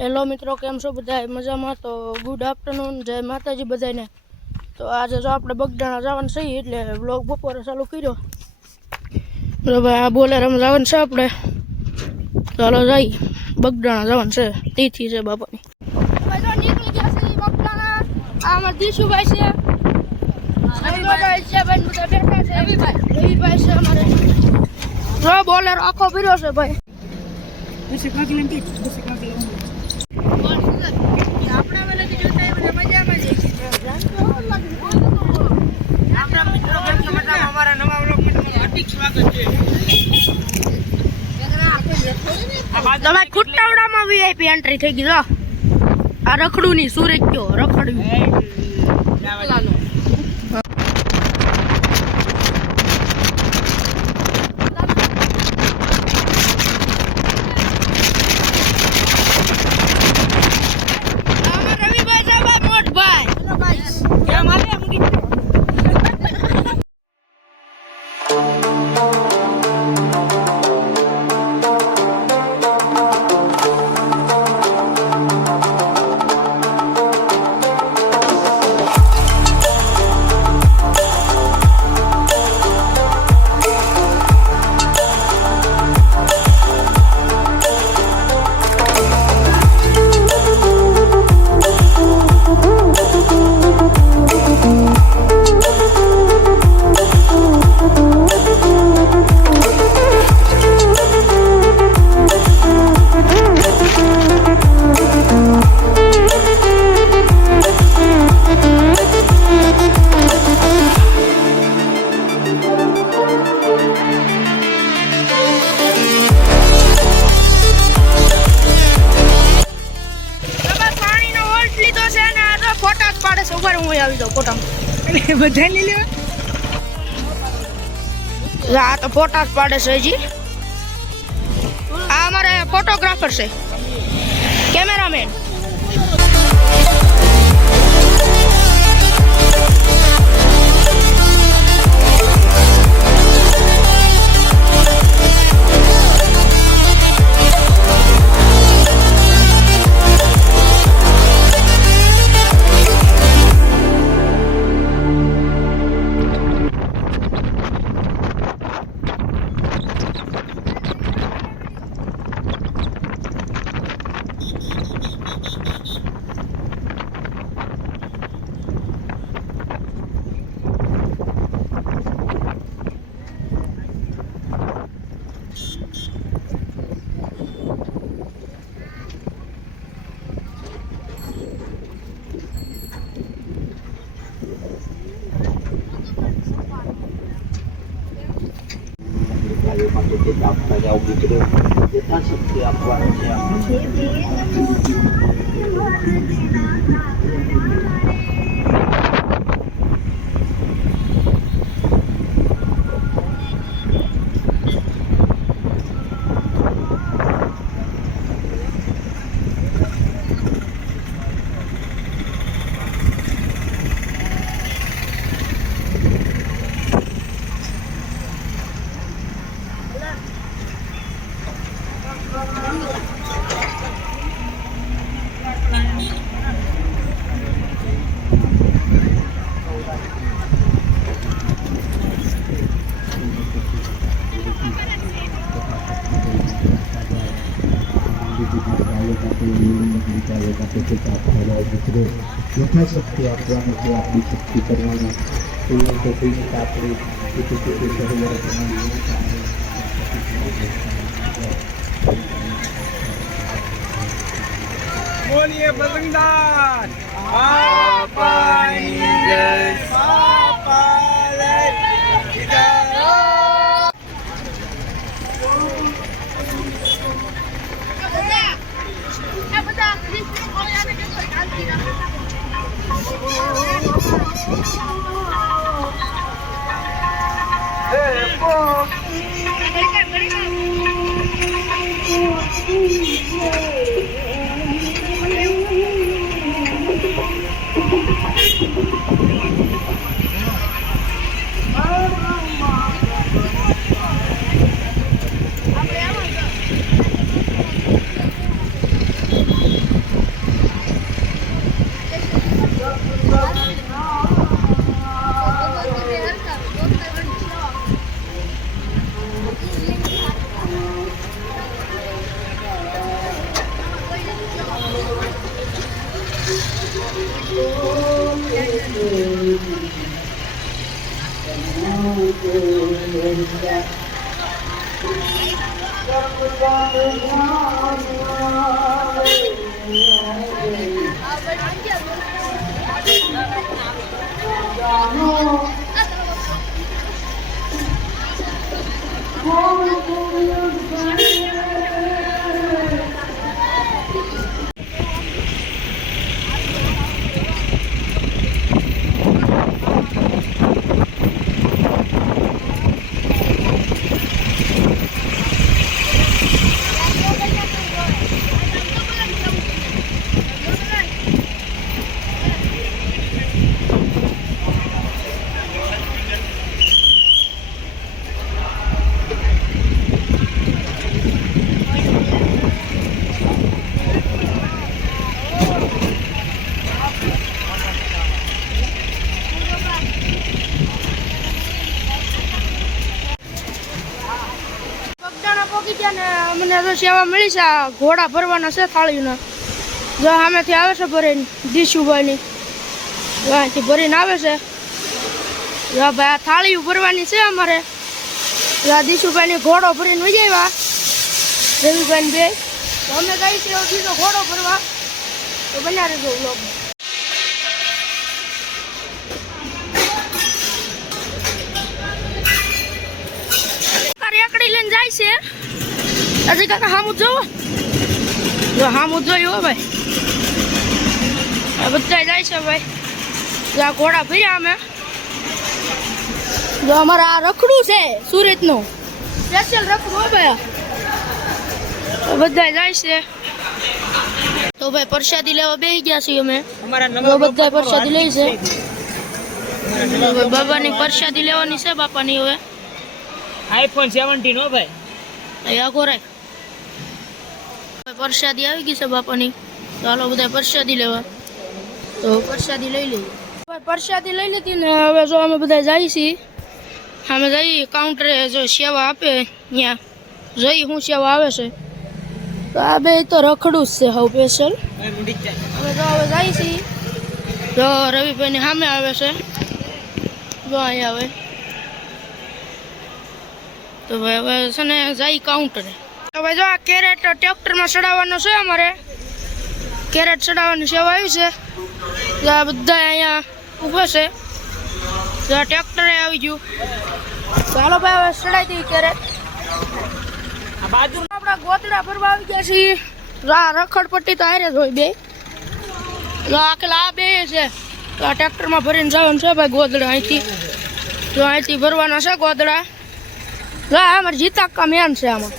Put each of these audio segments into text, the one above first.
Hello મિત્રો, કેમ છો બધા? મજામાં? તો ગુડ આફ્ટરનૂન, જય માતાજી બધાને. તો આજે જો આપણે બગદાણા જવાનું છે એટલે બ્લોગ બપોરે ચાલુ કર્યો. બરાબર, આ બોલેરામાં જવાનું છે આપણે. ચાલો જઈ, બગદાણા જવાનું છે, તિથિ છે બાપાની. નીકળી ગયા છે બગદાણા. આ અમારા દીશુભાઈ છે, રવિભાઈ છે, ભાઈ બધા બેઠા છે. રવિભાઈ છે અમારે. જો બોલેરો આખો ભર્યો છે ભાઈ. તમારે કુટ્ટાવડામાં વીઆઈપી એન્ટ્રી થઈ ગઈ. આ રખડું ની સુરત ગયો રખડવી. બધા લઈ લેવા આ તો ફોટા જ પાડે છે હજી. આ અમારે ફોટોગ્રાફર છે, કેમેરામેન. આપતા જાઓ મિત્રો, યથાશક્તિ આપવાનું છે. યથાશક્તિ આપવાનું છે, આપણી શક્તિ કરવાનું. બોલીએ બજરંગદાસ બાપાની જય. બગદાણા પહોંચી ગયા ને મને તો સેવા મળી છે. આ ઘોડા ભરવાના છે થાળીના. જો સામેથી આવે છે ભરીને દીશુભાઈની. જો અહીંથી ભરીને આવે છે. જો ભાઈ આ થાળીઓ ભરવાની છે અમારે. જો આ દીશુભાઈની ઘોડો ભરીને વહી આવ્યા રવિભાઈ બે. તો અમે જઈએ છીએ બીજો ઘોડો ભરવા. તો બન્યા રહેજો વ્લોગ. રેકડી લઈને જાય છે. હજી કાકા હામું જોવો. જો હામું જોયું હો ભાઈ. આ બધા જાય છે ભાઈ. જો આ ઘોડા ભર્યા અમે. જો અમારા આ રખડું છે સુરતનું સ્પેશિયલ રખડું હો ભાઈ. બધા જાય છે. તો ભાઈ પ્રસાદી લેવા બેસી ગયા છીએ અમે. તો બધા પ્રસાદી લઈ છે. બાબાની પ્રસાદી લેવાની છે બાપાની હવે. iPhone 17 હો ભાઈ. અહીંયા ખોરાક પ્રસાદી આવી ગઈ છે બાપાની. ચાલો બધા પ્રસાદી લેવા. તો પ્રસાદી લઈ લઈએ. પ્રસાદી લઈ લીધી ને હવે જો અમે બધા જઈએ છીએ. અમે જઈએ કાઉન્ટરે જો સેવા આપે ત્યાં જઈ શું સેવા આવે છે. તો આ બે તો રખડું જ છે હાવ સ્પેશિયલ. અમે જો હવે જઈએ છીએ. જો રવિભાઈની સામે આવે છે. જો અહીંયા આવે. તો ભાઈ હવે છે ને જઈ કાઉન્ટરે. તો ભાઈ જો આ કેરેટ ટ્રેક્ટરમાં ચડાવવાનું છે અમારે. કેરેટ ચડાવવાની સેવા આવી છે. તો આ બધા અહીંયા ઊભા છે. તો આ ટ્રેક્ટરે આવી ગયું. ચાલો ભાઈ હવે ચડાવી દઈએ કેરેટ. આપણા ગોતડા ભરવા આવી ગયા છીએ. રખડપટ્ટી તો હારે જ હોય બે. આખલા આ બે છે. તો આ ટ્રેક્ટરમાં ભરીને જવાનું છે ભાઈ ગોદડા અહીંથી. તો અહીંથી ભરવાના છે ગોદડા. અમારે જીતાક્કા મેન છે આમાં.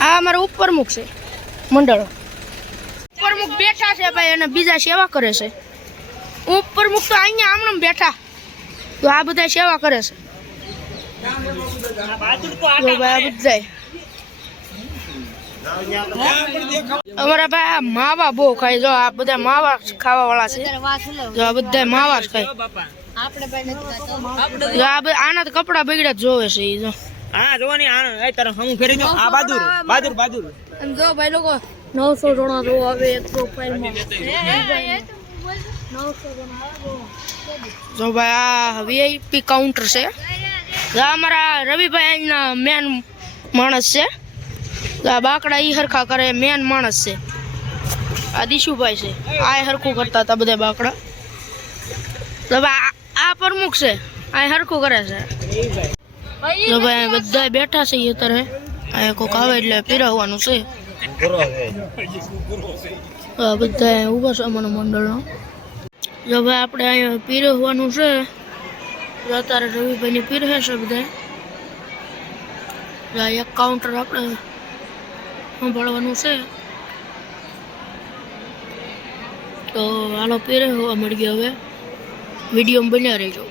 આ અમારે ઉપરમુખ છે મંડળ. ઉપરમુખ બેઠા છે ભાઈ અને બીજા સેવા કરે છે. ઉપરમુખ તો અહીંયા આમણે બેઠા. તો આ બધા સેવા કરે છે. અમારા ભાઈ આ માવા બહુ ખાય. જો આ બધા માવા ખાવા વાળા છે. જો આ બધા માવા જ ખાય. આના તો કપડા બગડ્યા જ જોવે છે. જો હા જોવાની આ તારા હમું ફેરી દો. આ બહાદુર જો ભાઈ લોકો 900 જણા જો આવે એક પ્રોફાઇલમાં. જો ભાઈ આ વીઆઈપી કાઉન્ટર છે. અમારા રવિભાઈ અહીંના મેન માણસ છે. આ બાકડા ઈ હરખા કરે મેન માણસ છે. આ દીશુભાઈ છે. આ હરખું કરતા હતા બધા બાકડા. તો આ પ્રમુખ છે. આ હરખું કરે છે. તો ભાઈ બધા બેઠા છે અત્યારે. આ કોક આવે એટલે પીરવવાનું છે. બધા ઊભા છે અમારા મંડળનો. જો ભાઈ આપણે અહીંયા પીરવવાનું છે. અત્યારે રવિભાઈની પીરવે છે બધા. એક કાઉન્ટર આપણે સંભાળવાનું છે. તો હાલો પીરવવા મળી ગયો. હવે વિડીયો બન્યા રહેજો.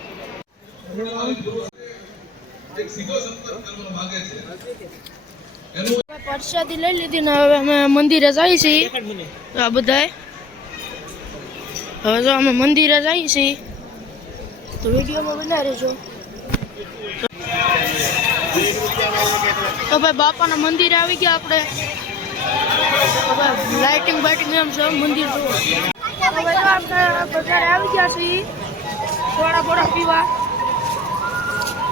પ્રસાદી લઈ લીધી ને હવે અમે મંદિરે જઈએ છીએ. આ બધા હવે જો અમે મંદિરે જઈએ છીએ. તો વિડીયોમાં બન્યા રહેજો. તો ભાઈ બાપાના મંદિરે આવી ગયા આપણે. લાઇટિંગ બાઇટિંગ એમ છે મંદિર જુઓ. હવે તો આપણે બજારે આવી ગયા છીએ થોડા બોડા પીવા.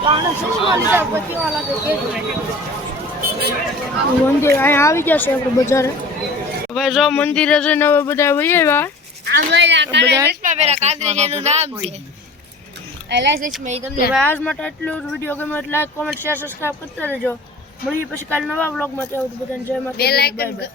તો આને ચશ્મા લીધા પછી કેવા લાગે કહેજો. મંદિર અહીંયા આવી ગયા છે આપણે બજારે. હવે જો મંદિરે જઈને હવે બધા વહી આવ્યા. હવે આજ માટે એટલું જ. વિડીયો ગમે એટલે લાઈક કોમેન્ટ શેર સબસ્ક્રાઈબ કરતા રહેજો. મળીએ પછી કાલે નવા વ્લોગમાં. ત્યાં બધાને જય માતા.